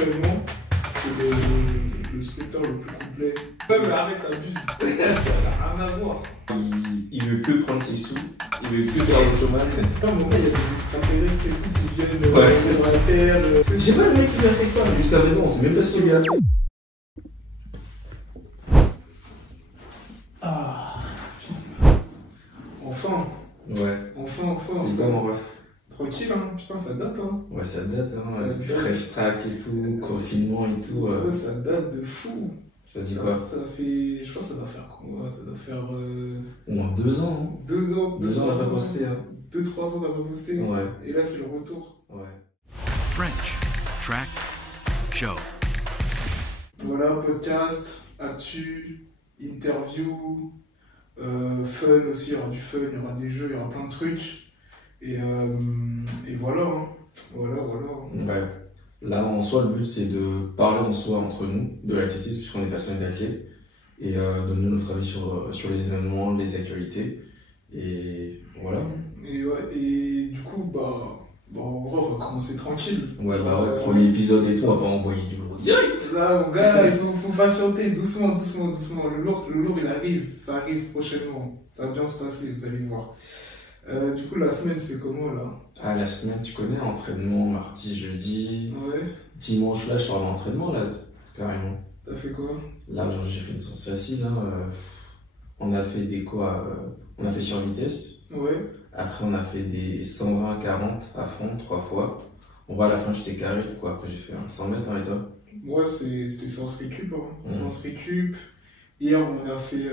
actuellement, c'est le sprinter le plus complet. Ouais, mais arrête, t'abuses. Ça n'a rien à voir. Il veut que prendre ses sous, il veut que faire le chômage. Non, mais il y a des extraterrestres et tout qui viennent sur la Terre. Je sais pas le mec qui lui a fait quoi. Jusqu'à maintenant, on sait même pas ce qu'il lui a fait. Ah, enfin. Ouais. Enfin. C'est quoi mon ref? Tranquille, hein. Putain, ça date, hein. Ouais, ça date, hein. Fresh track et tout, confinement et tout. Ouais, ça date de fou. Ça dit quoi? Ça fait. Je pense que ça doit faire quoi? Ça doit faire. Au moins 2 ans, hein. 2 ans. 2 ans, on l'a pas posté, hein. 2-3 ans, on l'a pas posté. Ouais. Et là, c'est le retour. Ouais. French Track Show. Voilà, podcast, actu, interview, fun aussi, il y aura du fun, il y aura des jeux, il y aura plein de trucs. Et voilà, hein. Voilà. Ouais. Là, en soi, le but, c'est de parler en soi entre nous, de l'athlétisme, puisqu'on est passionné d'athlète, et donner notre avis sur les événements, les actualités. Et voilà. Et ouais, et du coup, en vrai, on va commencer tranquille. Ouais, premier épisode et tout, on va pas envoyer du lourd direct. Là, mon gars, il faut patienter, doucement. Le lourd, il arrive, ça arrive prochainement. Ça va bien se passer, vous allez voir. Du coup, la semaine, c'est comment, là? Ah, la semaine, tu connais, entraînement, mardi, jeudi. Ouais. Dimanche, là, je suis à l'entraînement, là, carrément. T'as fait quoi? Là, j'ai fait une séance facile, hein. On a fait des quoi? On a fait sur vitesse. Ouais. Après, on a fait des 120-40 à fond, 3 fois. On voit à la fin, j'étais carré, du coup, après, j'ai fait un 100 mètres, hein, et toi? Moi, c'était séance récup, hein. Séance récup. Hier, on a fait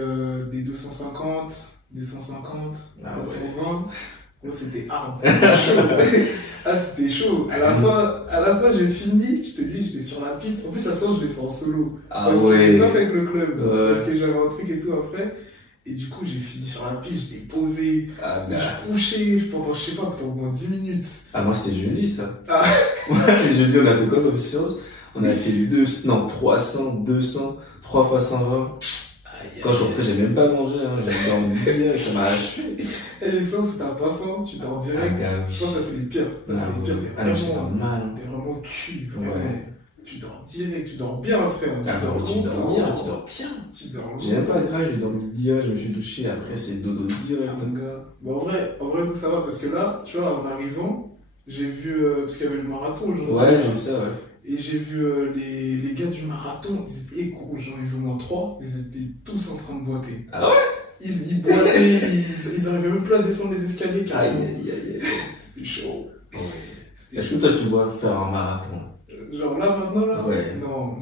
des 250, des 150, Ah des ouais. 120. Moi, c'était hard. C'était chaud. Ah, c'était chaud. À la fin, j'ai fini. Je te dis, j'étais sur la piste. En plus, ça sort, je l'ai fait en solo. Ah parce que je ouais. l'ai pas fait avec le club. Ouais. Parce que j'avais un truc et tout après. Et du coup, j'ai fini sur la piste, j'étais posé. Ah, bah. J'ai couché pendant, je sais pas, pendant au moins 10 minutes. Ah, moi, c'était jeudi, ça. Ah. Ouais, jeudi, on a fait quoi comme séance? On a fait 300, 200, 3 fois 120. Quand je suis rentré, j'ai même pas mangé, hein. J'ai dormi direct, ça m'a achevé. Et les séances, t'as pas faim, tu dors direct. Ah, gars, oui. Je pense que ça, c'est les pires. Ça, c'est les pires. T'es Alors, j'ai vraiment, dormi mal. Hein. t'es vraiment cul, vraiment. Ouais. Tu dors direct, tu dors bien après. Hein. Ah, tu dors bien, tu dors bien. Tu dors J'ai même pas de grâce, j'ai dormi direct, je me suis douché, après c'est dodo direct. Ah, mon gars. Bon, en vrai, nous, ça va, parce que là, tu vois, en arrivant, j'ai vu, parce qu'il y avait le marathon aujourd'hui. Ouais, j'ai vu ça, ouais. Et j'ai vu les gars du marathon, ils étaient gros, j'en ai vu au moins 3, ils étaient tous en train de boiter. Ah ouais? Ils boitaient, ils arrivaient même plus à descendre les escaliers. Aïe, aïe, aïe, aïe. C'était chaud. Ouais. C'était Est-ce chaud. que toi tu vois faire un marathon? Genre là, maintenant, là? Ouais. Non.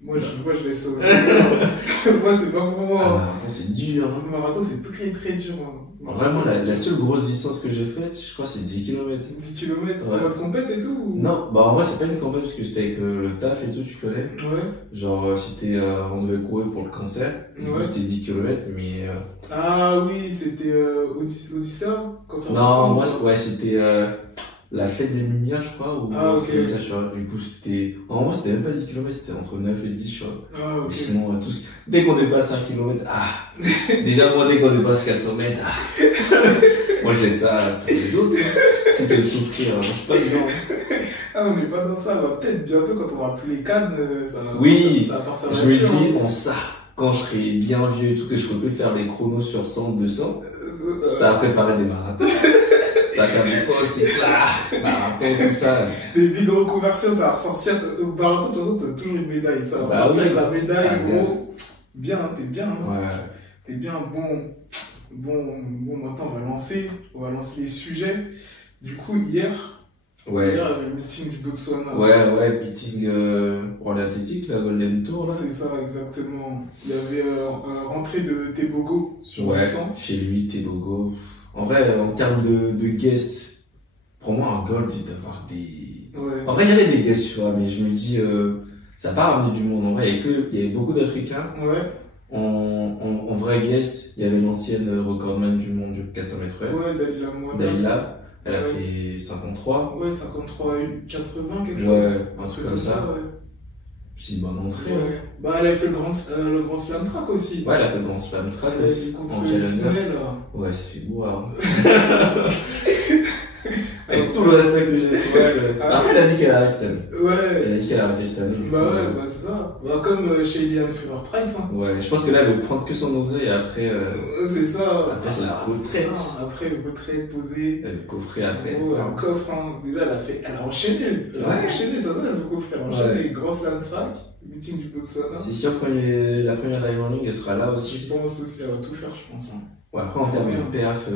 Moi, je laisse ça aussi. Moi, c'est pas pour Un moi. marathon c'est dur, hein. Le marathon, c'est très très dur. Hein. Vraiment, la seule grosse distance que j'ai faite, je crois, c'est 10 km. 10 km, Ouais. votre compète et tout ou... Non, bah en vrai, c'est pas une compète parce que c'était avec le taf et tout, tu connais. Ouais. Genre, on devait courir pour le cancer. Du coup, Ouais. c'était 10 km, mais. Ah oui, c'était Odyssea quand ça Non, moi, ouais, c'était la fête des Lumières, je crois. Ou Ah, ok. comme ça, tu vois. Du coup, c'était. En vrai, c'était même pas 10 km, c'était entre 9 et 10, tu vois. Ah, ok. Mais sinon, tous. Dès qu'on dépasse 1 km, déjà, moi, dès qu'on dépasse 400 mètres, moi, je laisse ça pour les autres. Tu peux souffrir, moi, je suis pas dedans. Ah, on n'est pas dans ça. Bah, peut-être bientôt, quand on aura plus les cannes, ça va Oui, ça va partir je me là-dessus, dis, hein. quand je serai bien vieux et tout, que je peux plus faire des chronos sur 100, 200, ça va préparer des marathons. Ça va faire des postes, marathon, tout ça. Les big reconversions, ça va ressortir. Au marathon, de toute façon, t'as toujours une médaille. Ça va Bah partir oui. avec la médaille, Ah, gros. Bien, hein, t'es bien. Hein. Ouais. T'es bien. Bon, maintenant, on va lancer les sujets. Du coup, hier, il y avait le meeting du Botswana. Ouais, meeting pour l'athlétique, la Golden Tour, là. C'est ça, exactement. Il y avait rentrée de Tebogo sur le sang. Chez lui, Tebogo. En vrai, en termes de guests, pour moi, un gold, il doit avoir des. Ouais. En vrai, il y avait des guests, tu vois, mais je me dis, ça n'a pas ramené du monde. En vrai, il y avait beaucoup d'Africains. Ouais. En vrai guest, il y avait l'ancienne recordman du monde du 400 mètres. Ouais, Dalila Mohamed. Dalila, elle a fait 53. Ouais, 53, 80, quelque chose. Ouais, un truc comme ça. Ouais. C'est une bonne entrée. Ouais. Bah, elle a fait le grand slam track aussi. Ouais, elle a fait le grand slam track Elle a aussi. fait contre Angela Snell, là. Ouais, ça fait boire. Avec tout le respect que j'ai pour elle. Après, elle a dit qu'elle arrête cette année. Ouais. Elle a dit qu'elle a arrêté cette année. Bah ouais, bah c'est ça. Bah comme chez Liam Fraser-Price. Hein. Ouais, je pense que là, elle veut prendre que son osé et après. C'est ça. Après, c'est la retraite. Après, retraite posée. Elle veut coffrer après. Oh, un coffre, hein. Déjà, elle a enchaîné. Elle a enchaîné, ça, elle veut coffrer. Elle a enchaîné. Grand slam track, meeting du Botswana. C'est sûr que la première Diamond League, elle sera là aussi. Je pense aussi, elle va tout faire, je pense. Hein. Ouais, après, en termes de perf,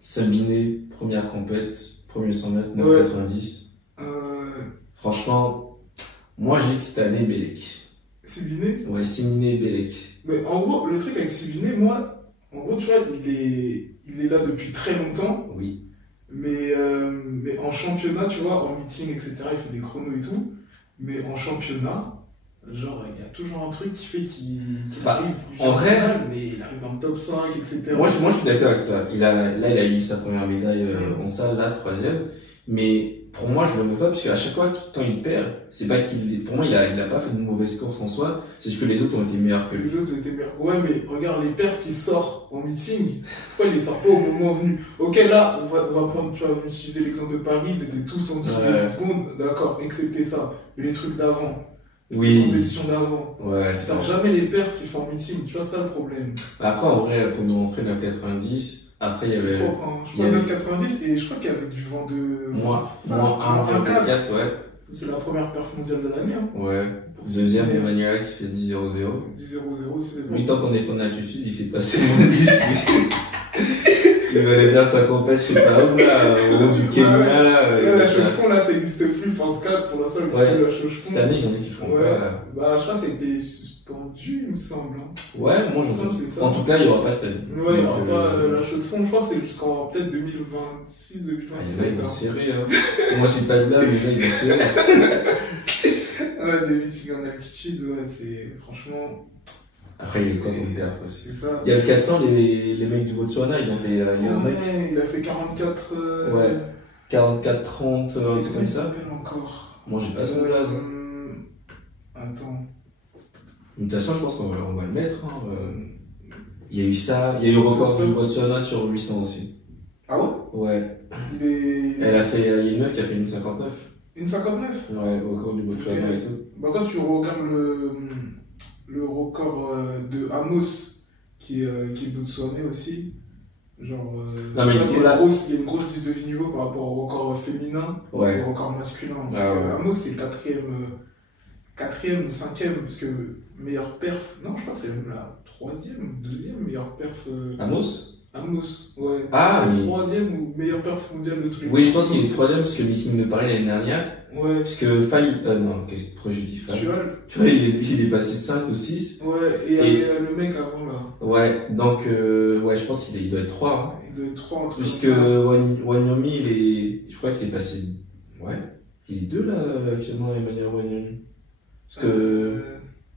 Sambiné, première compète, premier 100 mètres, 9,90. Franchement, moi, je dis que cette année, Bélec. Sibiné? Ouais, Sibiné et Bélec. Mais en gros, le truc avec Sibiné, moi, en gros, tu vois, il est là depuis très longtemps. Oui. Mais en championnat, tu vois, en meeting, etc., il fait des chronos et tout. Mais en championnat, genre, il y a toujours un truc qui fait qu'il arrive. En vrai, mais il arrive dans le top 5, etc. Moi, je suis d'accord avec toi. Il a eu sa première médaille en salle, là, 3e. Mais pour moi, je le mets pas parce qu'à chaque fois, quand il perd, c'est pas qu'il. Pour moi, il a pas fait de mauvaise course en soi. C'est juste que les autres ont été meilleurs que lui. Les autres étaient meilleurs. Ouais, mais regarde les perfs qui sortent en meeting. Pourquoi il les sort pas au moment venu? Ok, là, on va prendre, tu vois, utiliser l'exemple de Paris, ils étaient tous en dessous de 10 secondes. D'accord, excepté ça. Mais les trucs d'avant. Oui. Les compétitions d'avant. Ouais. Ils sortent jamais les perfs qui font en meeting. Tu vois, ça le problème. Après, en vrai, pour nous rentrer dans 90, après, il y avait. Propre, hein. Je crois 9,90 et je crois qu'il y avait du vent de. Moins 1,4, ouais. C'est la première perf mondiale de l'année. Hein. Ouais. Deuxième, Emmanuel qui fait 10,00. 10,00, c'est lui, tant qu'on est pas en altitude, il fait passer moins 10. Il va aller faire sa compète, je sais pas où, là, au long du Kenya, là. La chaux de fond, là, ça n'existe plus. Enfin, en tout cas, pour l'instant, la chaux de fond. Cette année, ils ont dit qu'ils font pas. Bah, je crois que ça a été suspendu, il me semble. Ouais, moi, je pense que c'est ça. En tout cas, il n'y aura pas cette année. Ouais, il n'y aura pas la chaux de fond, je crois que c'est jusqu'en peut-être 2026, 2027. Ah, il va serrer, hein. Moi, j'ai pas de là, mais là, il va serrer. Ouais, des meetings en altitude, ouais, c'est franchement. Après, il y a quoi comme perf aussi? C'est ça. Il y a le 400, les mecs du Botswana, ils ont fait. Il a fait 44. Ouais, 44-30, un truc comme ça. Encore. Moi, j'ai pas son blaze. Attends. De toute façon, je pense qu'on va le mettre. Hein. Il y a eu ça, il y a eu le record du Botswana sur 800 aussi. Ah ouais? Ouais. Elle a fait, il y a une meuf qui a fait une 59. Une 59? Ouais, le record du Botswana et tout. Bah, quand tu regardes le record de Amos, qui est botswanais aussi, genre. Non, mais il y a une grosse dizaine de niveau par rapport au record féminin et au record masculin. Parce que Amos, c'est le quatrième ou cinquième, parce que meilleure perf. Non, je crois que c'est même la troisième ou deuxième meilleure perf. Amos, ouais. Ah, mais. Troisième ou meilleure perf mondiale de tous les. Oui, je pense qu'il est troisième, parce que le meeting de Paris l'année dernière. Ouais. Parce que Fall. Non, pourquoi je dis Fall? Tu vois, il est passé 5 ou 6. Ouais, et il y avait le mec avant là. Ouais, donc, ouais, je pense qu'il doit être 3. Hein. Il doit être 3 entre puisque Wanyomi, je crois qu'il est passé. Ouais. Il est 2 là, actuellement, Emmanuel Wanyomi. Parce que.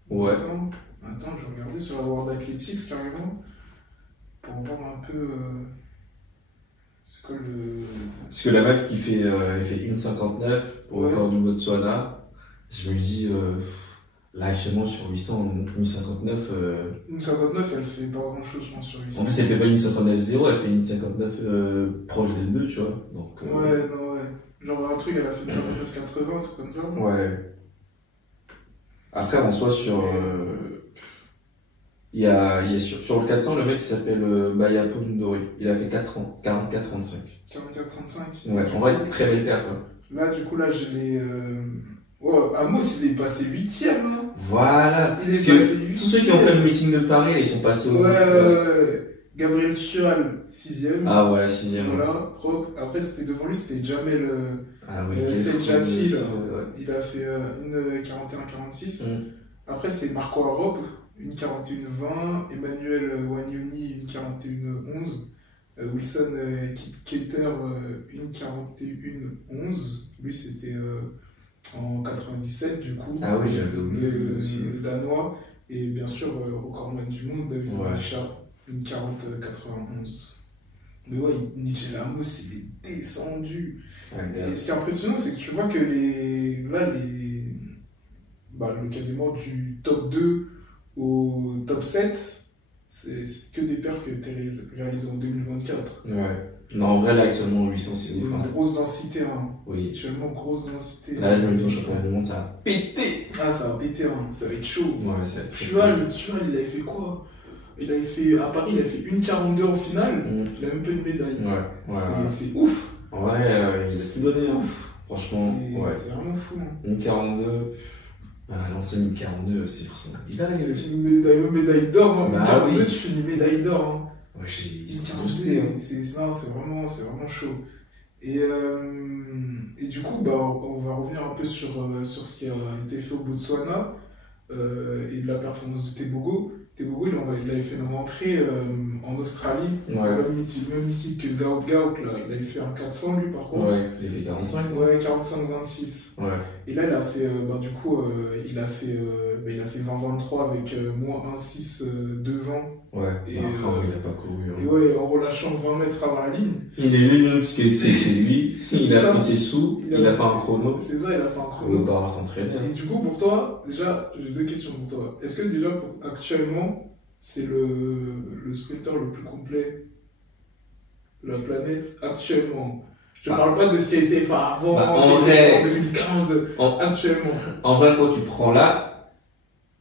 Ouais. Attends, je vais regarder sur la World Athletics carrément. Pour voir un peu. C'est quoi le. Parce que la meuf qui fait, elle fait 1,59 au record du Botswana. Je me dis, là actuellement sur 800, 1,59. 1,59, elle fait pas grand chose, je pense, sur 800. En plus, elle fait pas 1,59,0, elle fait 1,59 proche des 2, tu vois. Donc, ouais, non, ouais. Genre un truc, elle a fait 1,59,80, un truc comme ça. Ouais. Après, en soi, sur. Il y a sur le 400, le mec qui s'appelle Bayapo Ndori. Il a fait 4 ans, 44-35. 44-35. Ouais, en vrai, très belle perf. Hein. Là, du coup, là, j'ai les. Oh, Amos, il est passé 8ème. Hein. Voilà. Il est passé 8ème. Tous ceux qui ont fait le meeting de Paris, ils sont passés au. Ouais. Gabriel Tural, 6ème. Ah, voilà, 6ème. Voilà, propre. Après, c'était devant lui, c'était Jamel. Ah, oui, Senjati, il a fait une 41-46. Après, c'est Marco Arop, une 41-20. Emmanuel Wanyoni, une 41-11. Wilson Keter, une 41-11. Lui, c'était en 97, du coup. Ah oui, j'avais oublié le Danois. Et bien sûr, recordman du monde, David Richard, une 40-91. Mais ouais, Nigel Amos, il est descendu. Et ce qui est impressionnant, c'est que tu vois que quasiment du top 2 au top 7, c'est que des perfs qui ont été réalisés en 2024. Ouais. Non, en vrai, là, actuellement, 800, c'est ouf. Une grosse densité, hein. Oui. Actuellement, grosse densité. Là, je me dis, au championnat du monde, ça a pété. Ah, ça va péter, hein. Ça va être chaud. Ouais, ça va être Tu vois, il avait fait quoi? Il avait fait, à Paris, il a fait 1,42 en finale. Il a même pas une médaille. Ouais. C'est ouf. En vrai, il a tout donné, hein. Franchement, ouais. C'est vraiment fou, hein. 1,42. L'ancienne 1,42, c'est forcément. Il a Une médaille d'or, hein. Bah 1,42, oui. tu fais une médaille d'or, hein. Ouais, C'est c'est boosté, hein. c'est vraiment chaud. Et du coup, bah, on va revenir un peu sur ce qui a été fait au Botswana et de la performance de Tebogo. Tebogo, il avait fait une rentrée en Australie, Ouais. même mythique que Gaut Gaut, là. Il avait fait un 400 lui par contre. Ouais, il a fait 45. Ouais, 45-26. Ouais. Et là, il a fait, du coup, il a fait 20-23 avec moins 1,6 devant. Ouais, Et, après, il a pas couru. Et Hein. ouais, en relâchant 20 mètres avant la ligne. Il est venu parce que c'est chez lui, il a Ça, pris ses sous, il a fait un chrono. C'est ça, il a fait un On chrono. va s'entraîner. Et du coup, pour toi, déjà, j'ai deux questions pour toi. Est-ce que déjà, actuellement, c'est le sprinter le plus complet de la planète actuellement? Je parle pas de ce qui a été fait avant, en vrai, en 2015, actuellement. En vrai, quand tu prends là,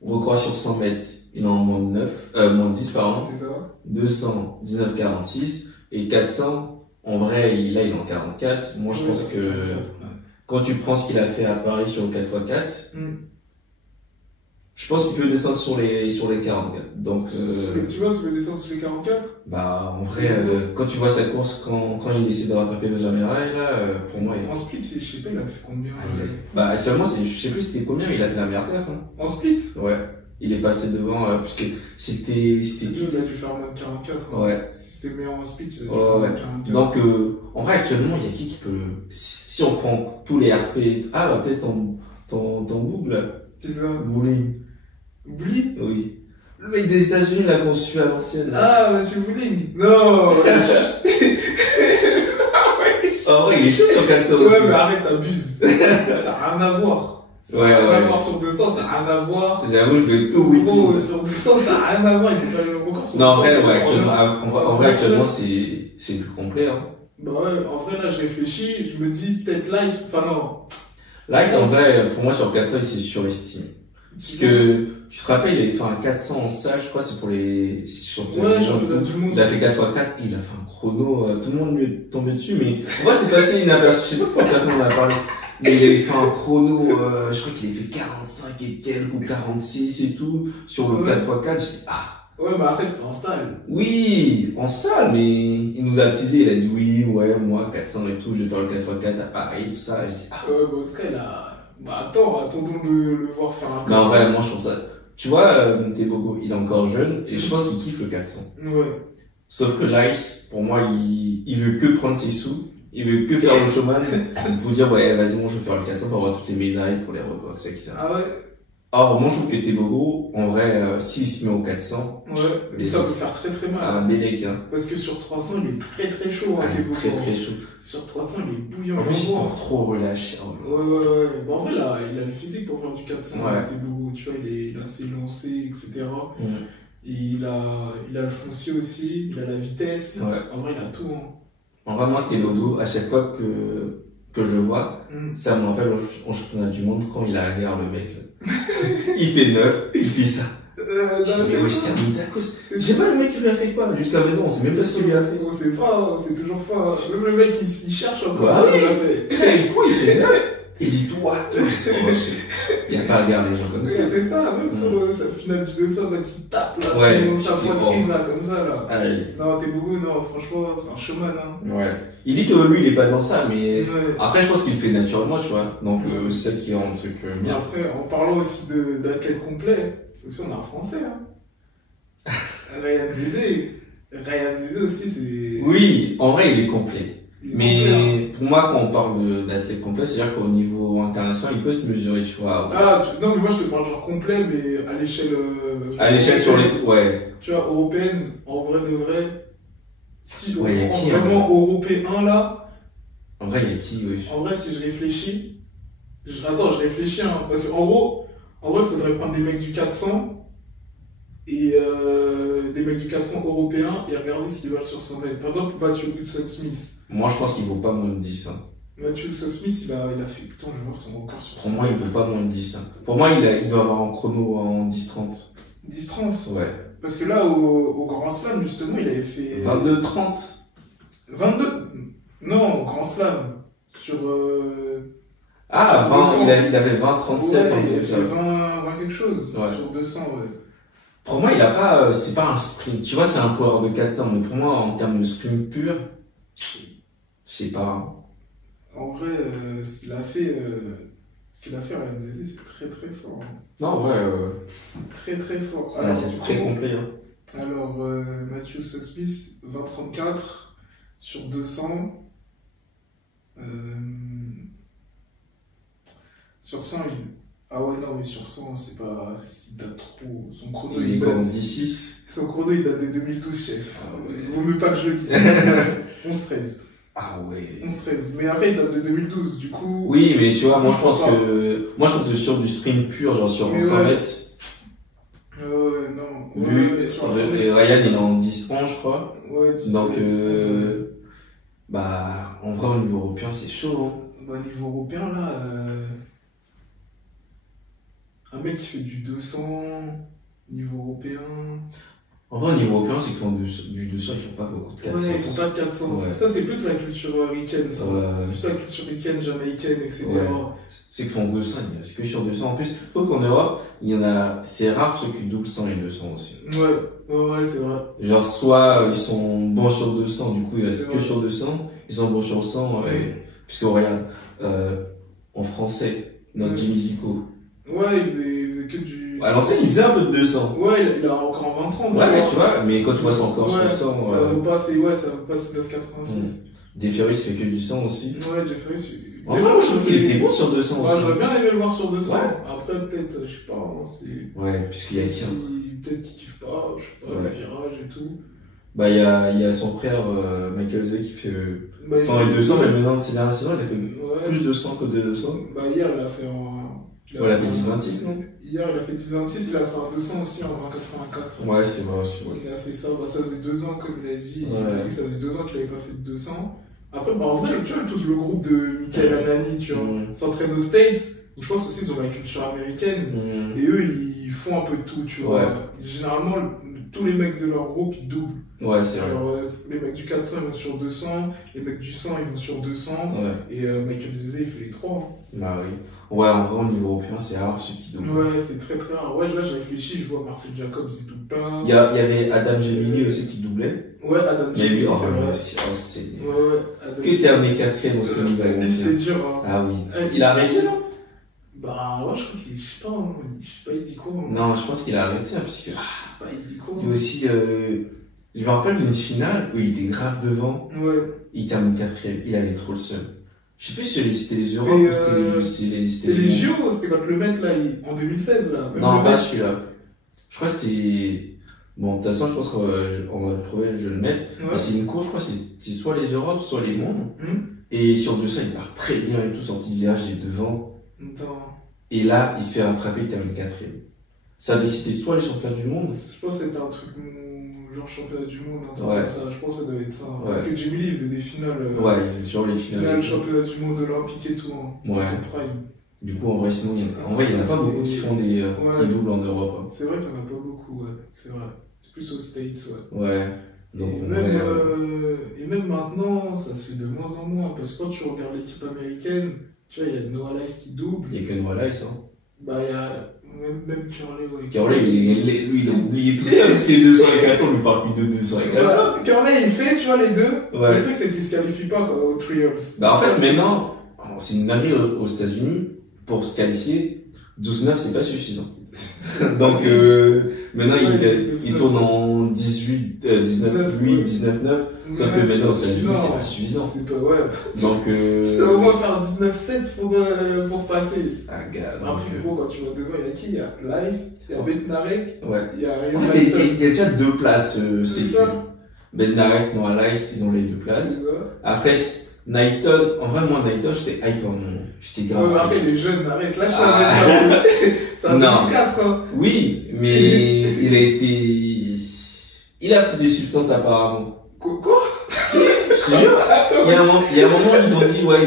record sur 100 mètres, il est en moins 10, pardon. C'est ça. 200, 19,46. Et 400, en vrai, il est en 44. Moi, je pense que quand tu prends ce qu'il a fait à Paris sur le 4x4, je pense qu'il peut descendre sur les 44. Donc, tu vois, il peut descendre sur les 44? Bah, en vrai, quand tu vois sa course, quand il essaie de rattraper le Jamirai, là, pour moi, En split, je sais pas, il a fait combien? Bah, actuellement, je sais plus c'était combien, mais il a fait la meilleure perf, hein. En split? Ouais. Il est passé devant, puisque c'était Il a dû faire moins de 44. Hein. Ouais. Si c'était meilleur en split, il a dû Ouais, faire moins ouais. de 44. Donc, en vrai, actuellement, il y a qui peut si on prend tous les RP, bah, peut-être ton boucle, là. C'est ça. Bowling. Bowling? Oui. Le mec des États-Unis l'a conçu à l'ancienne. Ah, monsieur Bowling. Non. En vrai, il est chaud sur 400 aussi. Ouais, mais arrête, t'abuses. Ça n'a rien à voir. Ça n'a rien à voir sur 200, ça n'a rien à voir. J'avoue, je vais tout oui. Gros, sur 200, ça n'a rien à voir. Il s'est pas les mêmes records. Non, en vrai, actuellement, c'est le plus complet, hein. Bah ouais, en vrai, là, je réfléchis, je me dis, peut-être là, enfin non. Là, en vrai, pour moi, sur 400, il s'est surestimé. Parce que, tu te rappelles, il avait fait un 400 en salle, je crois, c'est pour les championnats du monde. Il a fait 4x4, il a fait un chrono, tout le monde lui est tombé dessus, mais moi, c'est passé inaperçu, je sais pas pourquoi personne n'en a parlé. Mais il avait fait un chrono, je crois qu'il avait fait 45 et quelques, ou 46 et tout, sur le 4x4, j'ai dit, ah. Ouais, mais après, c'était en salle. Oui, en salle, mais il nous a teasé, il a dit oui, ouais, moi, 400 et tout, je vais faire le 4x4 à Paris, tout ça, j'ai dit, ah. Ouais, bah, en tout cas, il a. Bah, attendons de le voir faire un 400. Mais en vrai, moi, je trouve ça. Tu vois, Tebogo, il est encore jeune, et je pense qu'il kiffe le 400. Ouais. Sauf que Lice, pour moi, il veut que prendre ses sous, il veut que faire le showman, pour dire, ouais, vas-y, moi, je vais faire le 400 pour avoir toutes les médailles, pour les records, etc. Ah ouais? Or, moi, je trouve que Tebogo, en vrai, s'il se met au 400, ouais, ça peut faire très très mal. Ah, Bélec, hein. Parce que sur 300, il est très très chaud, hein, Tebogo. Très très chaud. Sur 300, il est bouillant. En plus, il est trop relâché. Ouais. Bon, en vrai, là, il a le physique pour faire du 400, ouais. Tebogo, tu vois, il est assez lancé, etc. Il a le foncier aussi, il a la vitesse. Ouais. En vrai, il a tout, hein. En vrai, moi, Tebogo, à chaque fois que je vois, ça me rappelle au championnat du monde quand il a la guerre, le mec, là. Il fait 9, il fait ça. Je dis, mais ouais, je termine ta course. Je sais pas le mec qui lui a fait quoi, jusqu'à maintenant, on sait même pas ce qu'il lui a fait. On sait pas, c'est toujours pas. Même le mec, il cherche un peu bah, ce qu'il a fait. Et quoi, il fait 9. Il dit, toi, il n'y a pas à garder les gens comme ça. C'est ça, même sur sa finale du 200, bah, tu tapes là, ouais, sa poitrine là, comme ça là. Allez. Non, Tebogo, non, franchement, c'est un showman. Hein. Ouais. Il dit que lui, il est pas dans ça, mais après, je pense qu'il le fait naturellement, tu vois. Donc, c'est ça qui rend le truc bien. Après, en parlant aussi d'athlète complet, aussi, on a un français. Hein. Ryan Zizé aussi, c'est. Oui, en vrai, il est complet. Mais pour moi, quand on parle d'athlète complet, c'est-à-dire qu'au niveau international, il peut se mesurer, tu vois. Non, mais moi je te parle genre complet, mais à l'échelle. À l'échelle sur les. Ouais. Tu vois, européenne, en vrai de vrai. Si on ouais, prend qui, vraiment européen là. En vrai, il y a qui, oui. En vrai, si je réfléchis. Attends, je réfléchis, hein, parce qu'en gros, il faudrait prendre des mecs du 400 et des mecs du 400 européens et regardez ce qu'ils valent sur 100 mètres. Par exemple, Matthew Hudson-Smith. Moi, je pense qu'il vaut pas moins de 10. Hein. Matthew Hudson-Smith, il a fait. Putain, je vais voir son record sur 100 Pour moi, il vaut pas moins de 10. Hein. Pour moi, il doit avoir un chrono en 10-30. 10-30. Ouais. Parce que là, au Grand Slam, justement, il avait fait. 22-30. 22. Non, au Grand Slam. Sur. Ah, 20, il avait 20-37 Ouais, quand il il a avait fait fait. 20 quelque chose. Ouais. Sur 200, ouais. Pour moi, il a pas, c'est pas un sprint. Tu vois, c'est un coureur de 4 temps, mais pour moi, en termes de sprint pur, je sais pas. En vrai, ce qu'il a fait, Ryan Zézé, c'est très très fort. Hein. Non, ouais, C'est très très fort. c'est très complet. Hein. Alors, Matthew Smith, 20-34 sur 200. Sur 100, ah ouais, non, mais sur 100, c'est pas. Il date trop. Son chrono, Il est comme 10-6. Son chrono, il date de 2012, chef. Ah ouais. Vaut mieux pas que je le dise. 11-13. Ah ouais. 11-13. Mais après, il date de 2012, du coup. Oui, mais tu vois, moi je pense que sur du sprint pur, genre sur Mais 100 ouais. mètres, Non. vu, Ouais, sur 100 et mètres, Ryan il est en 10-11, je crois. Ouais, 17, Donc, 17, bah, en vrai, au niveau européen, c'est chaud. Hein. Bah, niveau européen, là, un mec qui fait du 200, niveau européen. En vrai, au niveau européen, c'est qu'ils font du 200, ils font pas beaucoup de 400. Ouais, ils font pas de 400. Ouais. Ça, c'est plus la culture ricaine, ça. Ouais. Plus la culture ricaine, jamaïcaine, etc. Ouais. C'est qu'ils font 200, il reste que sur 200. En plus, faut qu'en Europe, il y en a, c'est rare ceux qui doublent 100 et 200 aussi. Ouais, c'est vrai. Genre, soit ils sont bons sur 200, du coup, il reste C'est que vrai. sur 200, ils sont bons sur 100, puisque regarde, en français, notre Ouais. Jimmy Vico. Ouais, il faisait que du. À l'ancienne, il faisait un peu de 200. Ouais, il a encore en 20-30. Ouais, mais tu vois, mais quand tu vois son corps Ouais, sur 100, ça vaut pas, ça vaut pas 9,86. Deferris fait que du 100 aussi. Ouais, Jeffrey, En vrai, moi, je trouve qu'il était bon sur 200 Ouais, aussi. j'aurais bien aimé le voir sur 200. Ouais. Après, peut-être, je sais pas, hein, c'est. Ouais, puisqu'il y a qui, hein. Peut-être qu'il kiffe pas, je sais pas, Ouais. le virage et tout. Bah, il y a son frère, Michael Zay, qui fait Bah, 100 et 200, mais maintenant, ces dernières saisons, il a fait Ouais. plus de 100 que de 200. Bah, hier, il a fait un. Ouais, il a fait 10-26, non? Hier, il a fait 10-26, il a fait un 200 aussi en 2084. Ouais, c'est vrai aussi, ouais. Il a fait ça, bah, ça faisait 2 ans, comme il a dit. Il Ouais. a dit que ça faisait 2 ans qu'il avait pas fait de 200. Après, bah, en vrai, tu vois, tous le groupe de Michael Anani, tu vois, s'entraînent aux States. Donc, je pense aussi qu'ils ont la culture américaine. Et eux, ils font un peu de tout, tu vois. Ouais. Généralement, tous les mecs de leur groupe, ils doublent. Ouais, c'est vrai. Alors, les mecs du 400, ils vont sur 200. Les mecs du 100, ils vont sur 200. Ouais. Et Michael Zézé, il fait les 3. Hein. Bah oui. Ouais, en vrai, au niveau européen, c'est rare ceux qui doublent. Ouais, c'est très très rare. Ouais, là, je réfléchis, je vois Marcel Jacobs, il double pas. Il y avait Adam Gemini aussi qui doublait. Ouais, Adam Mais lui, Gemini, oh, c'est vrai. c'est. Ouais, Adam Que terminé 4ème au semi-wagon. Lui, c'était dur, hein. Ah oui. Ouais, Il a arrêté, là? Bah, ouais, je crois qu'il. Je sais pas, hein, il dit quoi. Hein. Non, je pense qu'il a arrêté, hein, puisque. Bah, il dit quoi. Lui aussi, je me rappelle d'une finale où il était grave devant. Ouais. Il termine 4ème. Il avait trop le seum. Je sais plus si c'était les Europes Et, ou c'était les Jeux. C'était les JO, c'était contre le mec, là, en 2016, là. Même Non, le pas mec. celui-là. Je crois que c'était. Bon, de toute façon, je pense qu'on va le trouver, je vais le mettre. Ouais. Mais c'est une course, je crois, c'est soit les Europes, soit les mondes. Hum. Et sur 200, il part très bien et tout, sorti de virage, il est devant. Attends. Et là, il se fait rattraper, il termine 4ème. Ça avait cité soit les champions du monde. Je pense que c'était un truc genre championnat du monde, un truc Ouais. comme ça. Je pense que ça devait être ça. Hein. Ouais. Parce que Jimmy Lee, il faisait des finales. Ouais, il faisait toujours les finales. Championnat du monde olympique et tout. Hein. Ouais. C'est prime. Du coup, en vrai, sinon, en vrai, il n'y en a pas beaucoup qui font des Ouais. qui doublent en Europe. Hein. C'est vrai qu'il n'y en a pas beaucoup, ouais. C'est vrai. C'est plus aux States, ouais. Ouais. Donc, Et en même, vrai, et même maintenant, ça se fait de moins en moins. Parce que quand tu regardes l'équipe américaine, tu vois, il y a Noah Lyles qui double. il n'y a que Noah Lyles, hein. Bah, il y a même Curley, ouais. Curley, lui, il a oublié tout ça, parce que les 200 et 400, on lui parle plus de 200 et 400. Ouais, Curley, il fait, tu vois, les deux. Ouais. Le truc, c'est qu'il se qualifie pas quoi, aux trials. Bah, en fait, maintenant, c'est une dinguerie aux États-Unis, pour se qualifier, 12-9, c'est pas suffisant. Donc, maintenant, il tourne en 18, 19-8, 19-9. Sauf que maintenant, aux États-Unis, c'est pas suffisant. C'est pas, ouais. Donc, Tu dois au moins faire 19-7 pour passer. ah, gars, Après, donc, gros, quand tu vois devant, il y a qui? Il y a Lyles, il y a Bednarek, ouais. il y a En Ryan fait, Lighton. il y a déjà 2 places, C'est c'est ça. Bednarek, Noah Lyles, ils ont les 2 places. C'est ça. Après, Knighton, en vrai, moi, Knighton, j'étais hype en, j'étais grave. Ouais, mais après, les jeunes, arrête. Là, je Ah. savais ça. C'est en 2004, hein. Oui, mais il a pris des substances apparemment. Quoi? Je te jure. Il y a un moment, ils ont dit, ouais,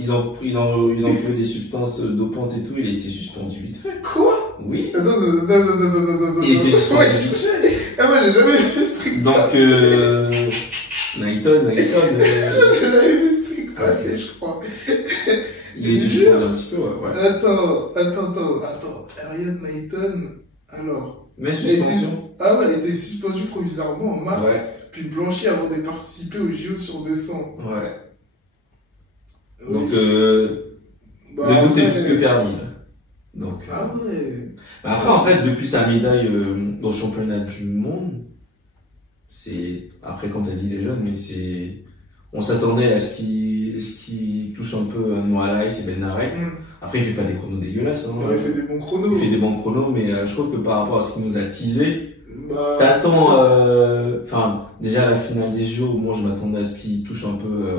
ils ont pris des substances dopantes et tout, il a été suspendu vite fait. Quoi? Oui. Attends. Il était suspendu vite fait. Ah, moi, j'ai jamais vu ce truc. Donc, Naïton, J'ai jamais vu ce truc passer, je crois. il était suspendu un petit peu, ouais. Attends. Ariane Naïton, alors. Mais suspension. Ah ouais, elle était suspendue provisoirement en mars. Ouais. Puis blanchie avant de participer au JO sur 200. Ouais. Oui. Donc, Bah, le doute est après, plus que permis, là. Donc, Ah ouais. après, en fait, depuis sa médaille au championnat du monde, c'est, après, comme t'as dit, les jeunes, mais c'est, on s'attendait à ce qu'il touche un peu Noah Lyles et Ben Narek. Après, il fait pas des chronos dégueulasses, hein. Il fait des bons chronos. Il fait des bons chronos, mais je trouve que par rapport à ce qu'il nous a teasé, Bah, t'attends, enfin, déjà la finale des JO, moi je m'attendais à ce qu'il touche un peu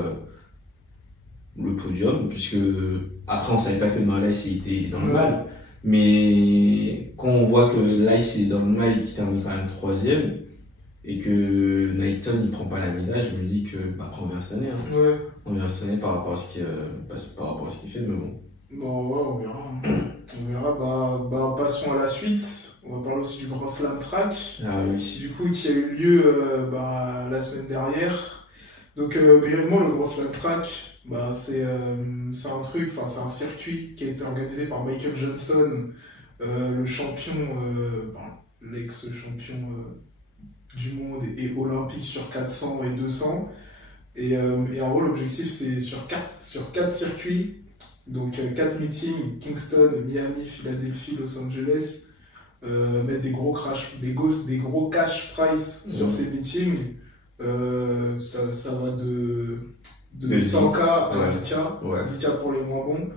le podium, puisque après on savait pas que Noah Lyles il était dans le mal, mais quand on voit que Lyles est dans le mal et qu'il termine quand même 3ème, et que Naïton il prend pas la médaille, je me dis que après on verra cette année, hein. Ouais. On verra cette année par rapport à ce qu'il fait, mais bon. Bon, ouais, on verra. On verra. Bah, passons à la suite. On va parler aussi du Grand Slam Track. Ah oui. Du coup, qui a eu lieu la semaine dernière. Donc, brièvement, le Grand Slam Track, c'est un truc, enfin, c'est un circuit qui a été organisé par Michael Johnson, le champion, l'ex-champion du monde et olympique sur 400 et 200. Et en gros, l'objectif, c'est sur quatre circuits. Donc 4 meetings, Kingston, Miami, Philadelphie, Los Angeles, mettre des gros cash prize sur ces meetings. Ça va de 100K à 10K, Ouais. 10K pour les moins bons.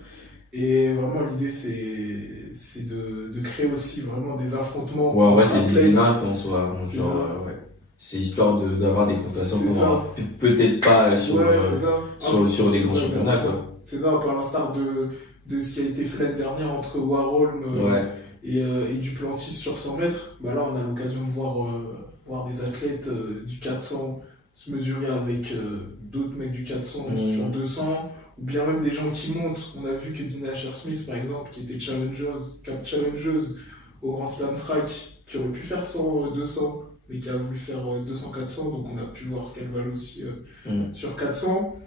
Et vraiment l'idée c'est de créer aussi vraiment des affrontements. Ouais, en vrai entre c'est des athlètes. events en soi, C'est genre, ouais. C'est histoire d'avoir des comptations C'est qu'on ça. aura peut-être pas sur, Ouais, c'est ça. sur des grands C'est ça. championnats, quoi. C'est ça, un peu à l'instar de ce qui a été fait l'année dernière entre Warholm Ouais. et Duplantis sur 100 mètres. Bah là, on a l'occasion de voir des athlètes du 400 se mesurer avec d'autres mecs du 400 sur 200, ou bien même des gens qui montent. On a vu que Dina Asher-Smith, par exemple, qui était challengeuse au Grand Slam Track, qui aurait pu faire 100-200, mais qui a voulu faire 200-400, donc on a pu voir ce qu'elle valait aussi sur 400.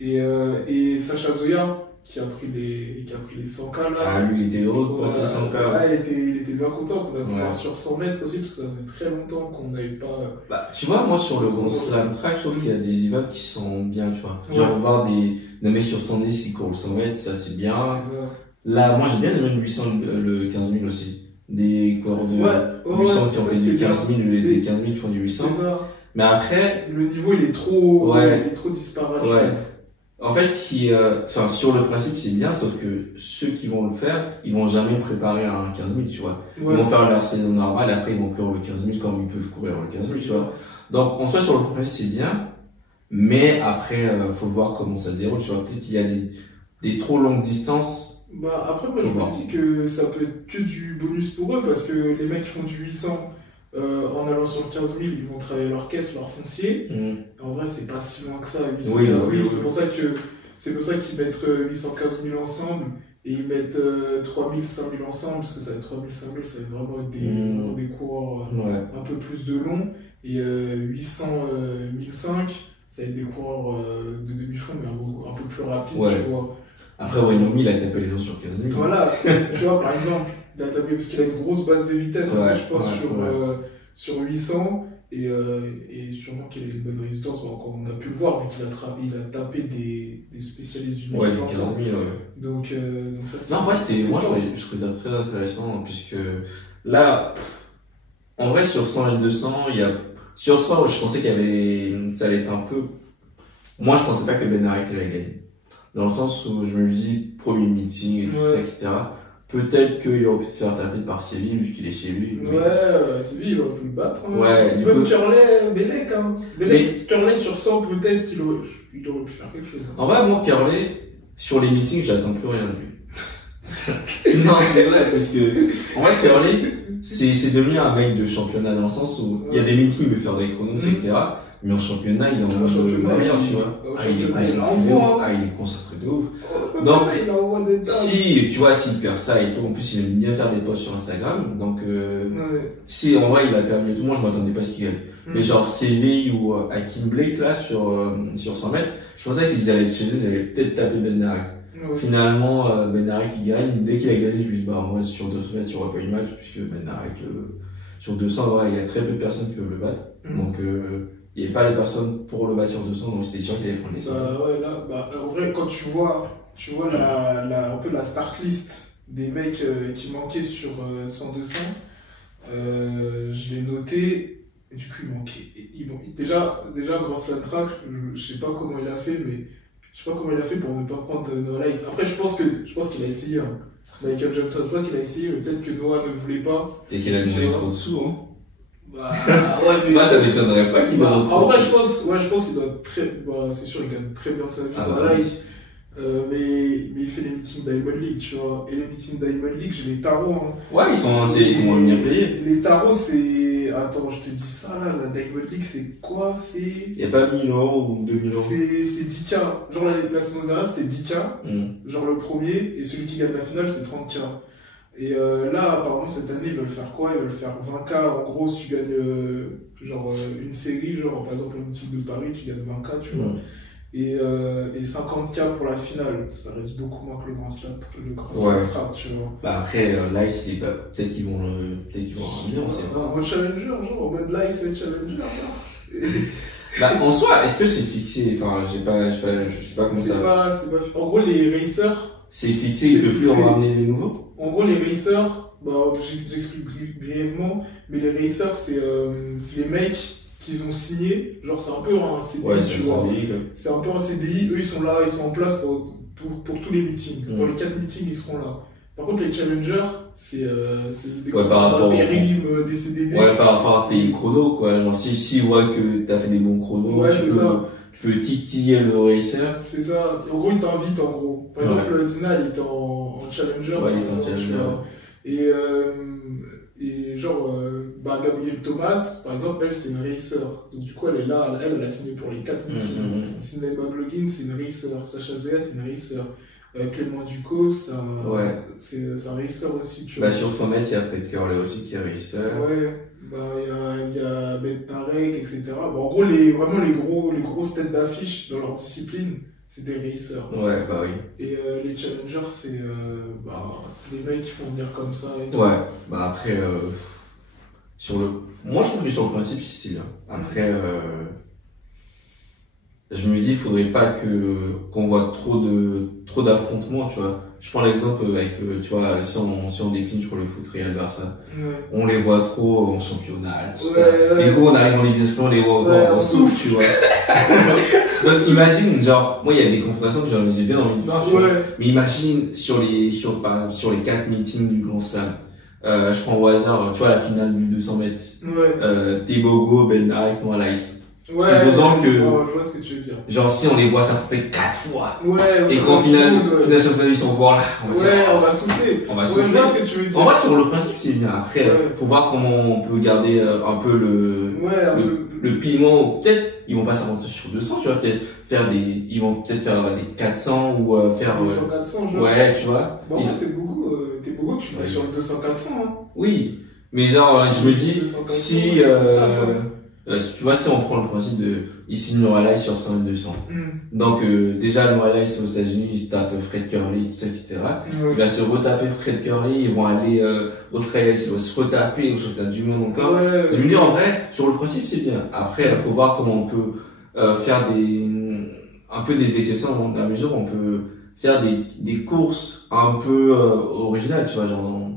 Et Sacha Zoya, qui a pris les 100K là. Ah, lui, il était heureux de passer 100K. Il était bien content qu'on a pu Ouais. voir sur 100 mètres aussi, parce que ça faisait très longtemps qu'on n'avait pas. Bah, tu vois, moi, sur le Grand Slam Track, je trouve qu'il y a des events qui sont bien, tu vois. Ouais. Genre, voir des mecs sur 110 qui courent le 100 mètres, ça, c'est bien. C'est ça. Là, moi, j'ai bien aimé le 800, le 15 000 aussi. Des coureurs de Ouais, 800 qui ont ça, fait c'était du bien. 15 000, des 15 000 qui font du 800. C'est ça. Mais après, Le niveau il est trop, Ouais. il est trop disparate. je ouais. trouve. En fait, sur le principe, c'est bien, sauf que ceux qui vont le faire, ils vont jamais préparer un 15 000, tu vois. Ouais. Ils vont faire leur saison normale, après ils vont courir le 15 000 comme ils peuvent courir le 15 000, tu vois. Donc, en soi, sur le principe, c'est bien, mais après, faut voir comment ça se déroule, tu vois. Peut-être qu'il y a des trop longues distances. Bah après moi je Faut voir. me dis que ça peut être que du bonus pour eux, parce que les mecs qui font du 800 en allant sur le 15 000, ils vont travailler leur caisse, leur foncier. En vrai, c'est pas si loin que ça, 815 Oui, 000. oui. C'est pour ça qu'ils mettent 815 000 ensemble et ils mettent 3 000, 5 000 ensemble, parce que ça va être 3 000, 5 000, ça va vraiment être vraiment des coureurs Ouais. un peu plus de long. Et 800, 1005, ça va être des coureurs de demi-fond, mais un peu plus rapides, Ouais. tu vois. Après, Wyoming, il a tapé les gens sur 15 000. Voilà, tu vois, par exemple, il a tapé parce qu'il a une grosse base de vitesse aussi, Ouais, je pense, ouais, sur 800. Et sûrement qu'il a une bonne résistance, bon, comme on a pu le voir, vu qu'il a tapé des spécialistes du Ouais, 1500. 15 000, ouais. Donc ça, c'est. Non, en vrai, moi, top. je trouvais ça très intéressant, puisque là, en vrai, sur 100 et 200, sur 100, je pensais ça allait être un peu, moi, je pensais pas que Ben Arek allait gagner. Dans le sens où je me dis, premier meeting et tout Ouais. ça, etc. Peut-être qu'il aurait pu se faire taper par Séville, vu qu'il est chez lui. mais- Ouais, Séville, il aurait pu le battre. Hein. Ouais, du Même coup- Curley, Bellec, hein. Bellec, Curley sur 100, peut-être il aurait pu faire quelque chose. Hein. En vrai, moi, Curley, sur les meetings, j'attends plus rien de lui. Non, c'est vrai, parce que, en vrai, Curly, c'est devenu un mec de championnat dans le sens où il y a des meetings, il veut faire des chronos, etc. Mais en championnat, il est en mode barrière, tu vois. Il est concentré de ouf. Donc, si, tu vois, s'il perd ça et tout, en plus, il aime bien faire des posts sur Instagram. Donc, si, en vrai, il a perdu tout, moi, je m'attendais pas à ce qu'il gagne. Mais genre, CV ou Hakim Blake, là, sur 100 mètres, je pensais qu'ils allaient chez eux, ils allaient peut-être taper Ben Narek. Finalement, Ben Narek, il gagne. Dès qu'il a gagné, je lui dis, bah, moi, sur 200 mètres, il n'y aura pas eu de match, puisque Ben Narek, sur 200, ouais, il y a très peu de personnes qui peuvent le battre. Donc, il n'y avait pas les personnes pour le battre sur 200, donc c'était sûr qu'il allait prendre les 100. Bah, ouais, là, en vrai, quand tu vois un peu la start list des mecs qui manquaient sur 100-200, je l'ai noté. Et du coup, il manquait. Déjà, Grand Slam Track, je sais pas comment il a fait, mais je sais pas comment il a fait pour ne pas prendre Noah Lyles. Après, je pense qu'il a essayé. Hein. Michael Johnson, je pense qu'il a essayé, mais peut-être que Noah ne voulait pas. Et qu'il a mis trop de sous, hein. Bah, ouais, mais. Moi, ça m'étonnerait pas qu'il en vrai, je pense qu'il doit c'est sûr, il gagne très bien sa vie. Mais il fait les meetings Diamond League, tu vois. Et les meetings Diamond League, j'ai les tarots. Hein. Ouais, ils sont bien payés. Les tarots, c'est. Attends, je te dis ça là, la Diamond League, c'est quoi? Il n'y a pas 1000 € ou 2000 €. C'est 10K. Genre la saison dernière, c'était 10K. Genre le premier, et celui qui gagne la finale, c'est 30K. Et là, apparemment, cette année, ils veulent faire quoi? Ils veulent faire 20K. En gros, si tu gagnes une série, genre par exemple le meeting de Paris, tu gagnes 20K, tu vois. Et 50K pour la finale, ça reste beaucoup moins que le Grand Slam, Trap, tu vois. Bah après, Lyles, peut-être qu'ils vont ramener, on sait pas. En challenger, genre, en mode Lyles et challenger, genre. Bah, en soi, est-ce que c'est fixé? Enfin, je sais pas comment ça. En gros, les racers. C'est fixé, ils peuvent plus en ramener des nouveaux? En gros, les racers, bah, j'explique brièvement, mais les racers, c'est les mecs qu'ils ont signé, genre c'est un peu un CDI, tu vois. C'est un peu un CDI, eux ils sont là, ils sont en place pour tous les meetings. Pour les 4 meetings, ils seront là. Par contre, les challengers, c'est des contrats d'intérim, des CDD. Ouais, par rapport à tes chronos, quoi. Genre, s'ils voient que t'as fait des bons chronos, tu peux titiller le racer. C'est ça. En gros, ils t'invitent, en gros. Par exemple, Dina, elle était en challenger. Ouais, il était en challenger. Et genre, Gabrielle Thomas, par exemple, elle, c'est une racer. Donc, du coup, elle est là, elle a signé pour les 4 meetings. Sidney McLaughlin, c'est une racer. Sacha Zea, c'est une racer. Clément Ducos, c'est un racer aussi, tu vois. Bah, sur 100 mètres, il y a Fred Curley aussi qui est racer. Ouais, il y a Ben Narek, etc. Bon, en gros, vraiment les grosses têtes d'affiche dans leur discipline, c'est des racers. Ouais, bah oui. Et les challengers, c'est les mecs qui font venir comme ça. Et ouais, bah après, moi je trouve que sur le principe, c'est bien. Après, je me dis, il faudrait pas qu'on voit trop d'affrontements, tu vois. Je prends l'exemple avec, tu vois, si on décline sur le foot Real Barça, on les voit trop en championnat, tout ça. Et du coup, on arrive dans les villages, on les voit encore en souffle, tu vois. Donc, imagine, genre, moi, il y a des confrontations que j'ai bien envie de voir, tu vois. Mais imagine, sur les 4 meetings du Grand Slam, je prends au hasard, tu vois, la finale du 200 mètres. Tebogo, Ben Narek, Noah Lyles. Supposant que. Je vois ce que tu veux dire. Genre, si on les voit s'affronter 4 fois. Et qu'en finale, championnat, ils sont encore là. On va souffler. Je vois ce que tu veux dire. En vrai, sur le principe, c'est bien. Après, faut voir comment on peut garder un peu le piment. Peut-être, ils vont pas s'avancer sur 200, tu vois. Ils vont peut-être faire des 400 ou faire. 200-400, genre. Ouais, tu vois. Bon, t'es beaucoup, tu fais sur le 200-400, hein. Oui. Mais genre, je me dis, si, tu vois, si on prend le principe il signe Noah Lyles sur 100 et 200. Donc, déjà, Noah Lyles aux États-Unis, il se tape Fred Curley, tout ça, etc. Il va se retaper Fred Curley, ils vont aller au trials, il va se retaper au championnat du monde encore. Je me dis, en vrai, sur le principe, c'est bien. Après, il faut voir comment on peut faire un peu des exceptions dans la mesure où on peut faire des courses un peu originales, tu vois, genre,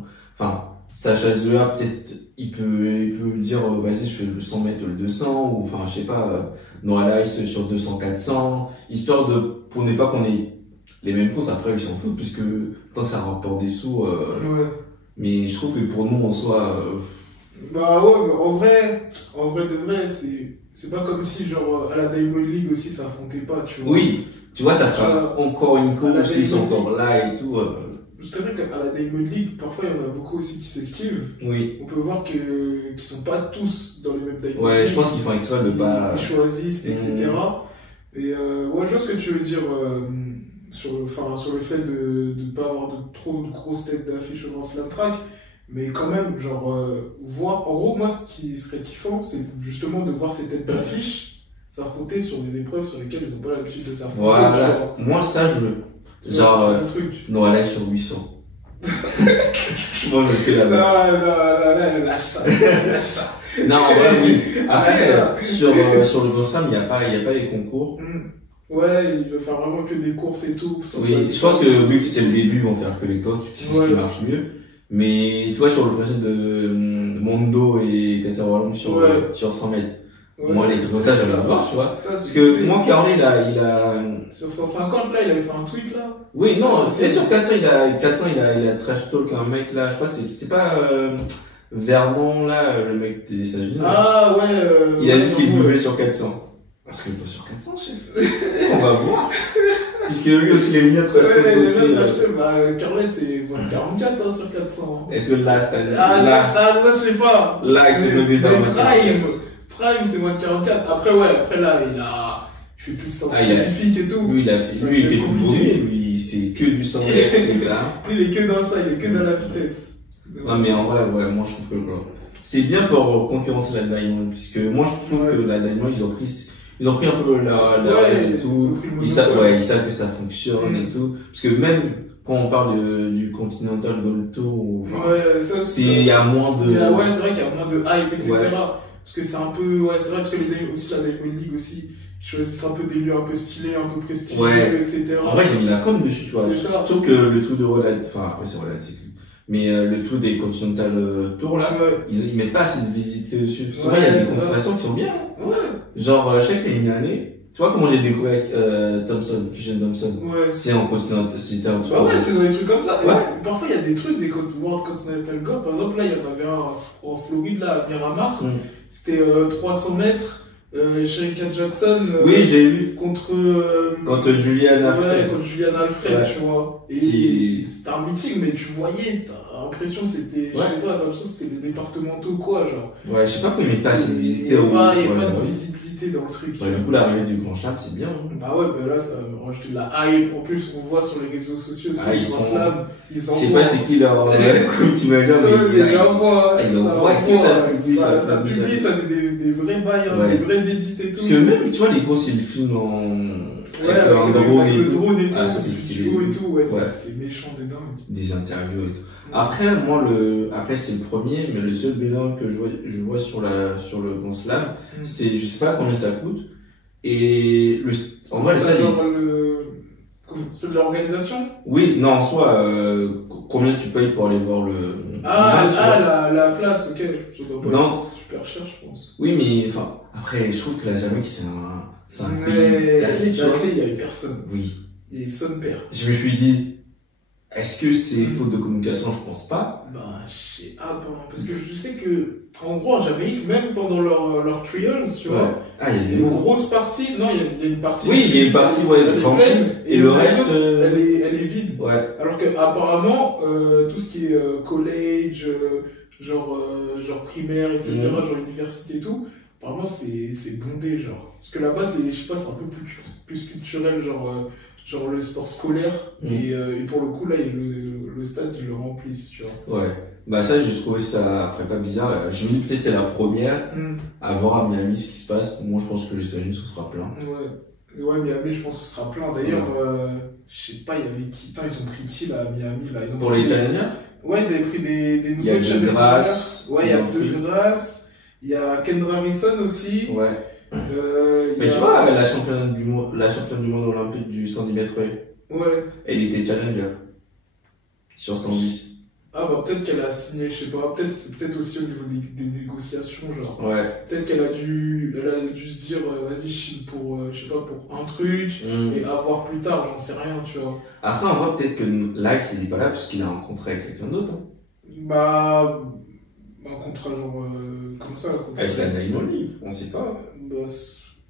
Sacha Zea, peut-être, il peut dire, vas-y, je fais le 100 mètres, le 200, ou, enfin, je sais pas, Noah Lyles sur 200-400, histoire pour ne pas qu'on ait les mêmes courses. Après, ils s'en foutent, puisque, tant que ça rapporte des sous, mais je trouve que pour nous, en soi, Bah ouais, mais en vrai de vrai, c'est pas comme si, genre, à la Diamond League aussi, ça affrontait pas, tu vois. Oui, tu vois, ça sera encore une course, ils sont encore là et tout. c'est vrai qu'à la Diamond League, parfois il y en a beaucoup aussi qui s'esquivent. Oui. On peut voir qu'ils sont pas tous dans les mêmes Diamond League. Ouais, je pense qu'ils font exprès de pas. Ils choisissent, etc. Et ouais, je vois ce que tu veux dire sur le fait de ne pas avoir trop de grosses têtes d'affiche au Slam Track. Mais quand même, genre, voir. En gros, moi, ce qui serait kiffant, c'est justement de voir ces têtes d'affiche s'affronter sur des épreuves sur lesquelles ils n'ont pas l'habitude de s'affronter. Voilà, moi, ça, je veux. Genre, non, là, sur 800. Moi, je fais la balle. Non, lâche ça, lâche ça. Non, en vrai, oui. Après, sur le Grand Slam, il n'y a pas les concours. Ouais, il veut faire vraiment que des courses et tout. Oui, je pense que vu que c'est le début, ils vont faire que les courses, c'est ce qui marche mieux. Mais tu vois, sur le principe de Mondo et Cacerolon sur 100 mètres, moi, les trucs comme ça, j'aimerais voir, tu vois. Parce que moi, Carly, il a. Sur 150, là, il avait fait un tweet, là. Oui, non, c'est sur 400, il a trash talk un mec, là, je crois, c'est pas, Vernon, là, le mec des États-Unis. Ah, ouais, il a dit qu'il buvait sur 400. Parce que pas sur 400, chef. On va voir. Puisque lui aussi, les miniatres, Carlet, c'est moins de 44 sur 400. Est-ce que là, c'est moi, je sais pas. Là, tu me mets Prime, c'est moins de 44. Après, là, il fait plus de sens spécifique et tout. Lui, il fait du premier, lui, c'est que du sens. Lui, il est que dans ça, il est que dans la vitesse. Non, mais en vrai, ouais, moi, je trouve que c'est bien pour concurrencer la Diamond, puisque moi, je trouve que la Diamond, ils ont pris un peu la et tout. Ils savent que ça fonctionne et tout. Parce que même quand on parle du Continental Gold Tour, il y a moins de. Ouais, c'est vrai qu'il y a moins de hype, etc. Parce que c'est un peu, c'est vrai, parce que aussi la Diamond League aussi, choisissent un peu des lieux un peu stylés, un peu prestigieux, etc. En vrai, ils ont mis la com dessus, tu vois. C'est ça. Sauf que le truc de relative, enfin, après, c'est relatif. Mais le truc des Continental Tours là, ils mettent pas assez de visibilité dessus. Parce que il y a des confrontations qui sont bien. Genre, je sais qu'il y a une année, tu vois comment j'ai découvert Christian Thompson. C'est en Continental, c'était en Tour. C'est dans des trucs comme ça. Parfois, il y a des trucs, des World Continental Cup. Par exemple, là, il y en avait un en Floride, là, à Miramar. C'était 300 mètres. Sherika Jackson. Oui, je l'ai vu. Contre Julian Alfred. Contre Julian Alfred, tu vois. Et c'était un meeting, mais tu voyais, t'as l'impression que c'était, je sais pas, t'as l'impression que c'était des départementaux, quoi, genre. Ouais, je sais pas pourquoi il met pas assez de visibilité. Il n'y a pas de visibilité dans le truc. Du coup, l'arrivée du Grand Chelem, c'est bien. Bah ouais, là, ça a rajouté de la hype. En plus, on voit sur les réseaux sociaux, sur le Grand Slam, ils envoient. Je sais pas c'est qui leur petit magasin, mais ils envoient. Ils envoient que ça publie, ça publie, ça fait des vrais bails, des vrais édits et tout. Parce que même, tu vois, les gros, c'est le film avec un drone et tout. Ah, ça c'est stylé. Et tout, c'est méchant des dingues. Des interviews et tout. Après, moi, après, c'est le premier, mais le seul bilan que je vois sur le Grand Slam, c'est, je sais pas combien ça coûte. Et en vrai, c'est de l'organisation? Oui, non, en soi, combien tu payes pour aller voir la place, ok. Ça doit pas être super cher, je pense. Oui, mais, enfin, après, je trouve que la Jamaïque, c'est un pays d'athlètes, il y avait personne. Oui. Il y a son père. Je me suis dit, est-ce que c'est faute de communication? Je pense pas. Parce que je sais que, en gros, en Jamaïque, même pendant leur trials, tu vois, il y a une grosse partie, non, il y a une partie. Oui, il y a une partie, elle est pleine, et le reste, elle est vide. Ouais. Alors que, apparemment, tout ce qui est college, genre primaire, etc., genre université et tout, apparemment, c'est bondé, genre. Parce que là-bas, je sais pas, c'est un peu plus culturel, genre le sport scolaire, et pour le coup là le stade ils le remplissent, tu vois. Ouais, bah ça j'ai trouvé ça après pas bizarre. Je me dis peut-être c'est la première à voir à Miami ce qui se passe. Moi je pense que les États-Unis ce sera plein. Ouais, Miami je pense que ce sera plein. D'ailleurs je sais pas, il y avait qui, ils ont pris qui là à Miami là, pour les Italiens. Ouais, ils avaient pris des nouvelles chaînes de grâce. Ouais, il y a De Grasse, il y a Kendra Harrison aussi. Ouais. Mais tu vois, la championne du monde olympique du 110 mètres, elle était challenger sur 110. Ah bah peut-être qu'elle a signé, je sais pas, peut-être aussi au niveau des négociations, genre. Ouais. Peut-être qu'elle a dû se dire, vas-y, je signe pour, je sais pas, pour un truc, et à voir plus tard, j'en sais rien, tu vois. Après, on voit peut-être que Lice, il est pas là parce qu'il a un contrat avec quelqu'un d'autre. Bah, un contrat genre, comme ça. Avec la Diamond League, on sait pas.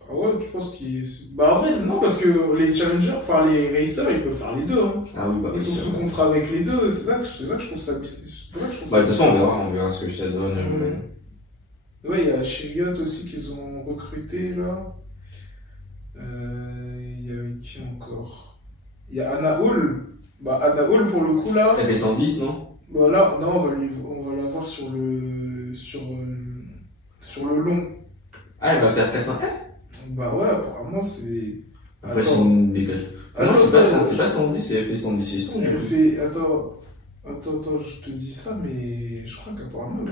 Ah ouais, tu penses qu'ils. Bah, en vrai, non, parce que les challengers, enfin, les racers, ils peuvent faire les deux. Hein. Ah oui, bah Ils oui, sont c'est sous vrai. contrat avec les deux, c'est ça que je trouve ça. C'est ça que je trouve Bah, de ça toute façon, on verra ce que ça donne. Ouais, il y a Chariot aussi qu'ils ont recruté là. Il y avait qui encore? Il y a Anna Hall. Bah, Anna Hall, pour le coup, là. Elle fait 110, non? Bah là, non, on va la voir sur le long. Ah, elle va faire 400. Bah ouais, apparemment, c'est. Après, c'est Attends. une décolle. Attends, Non, attends, c'est pas 110, elle fait 110 et 100. Elle fait. Attends, je te dis ça, mais je crois qu'apparemment,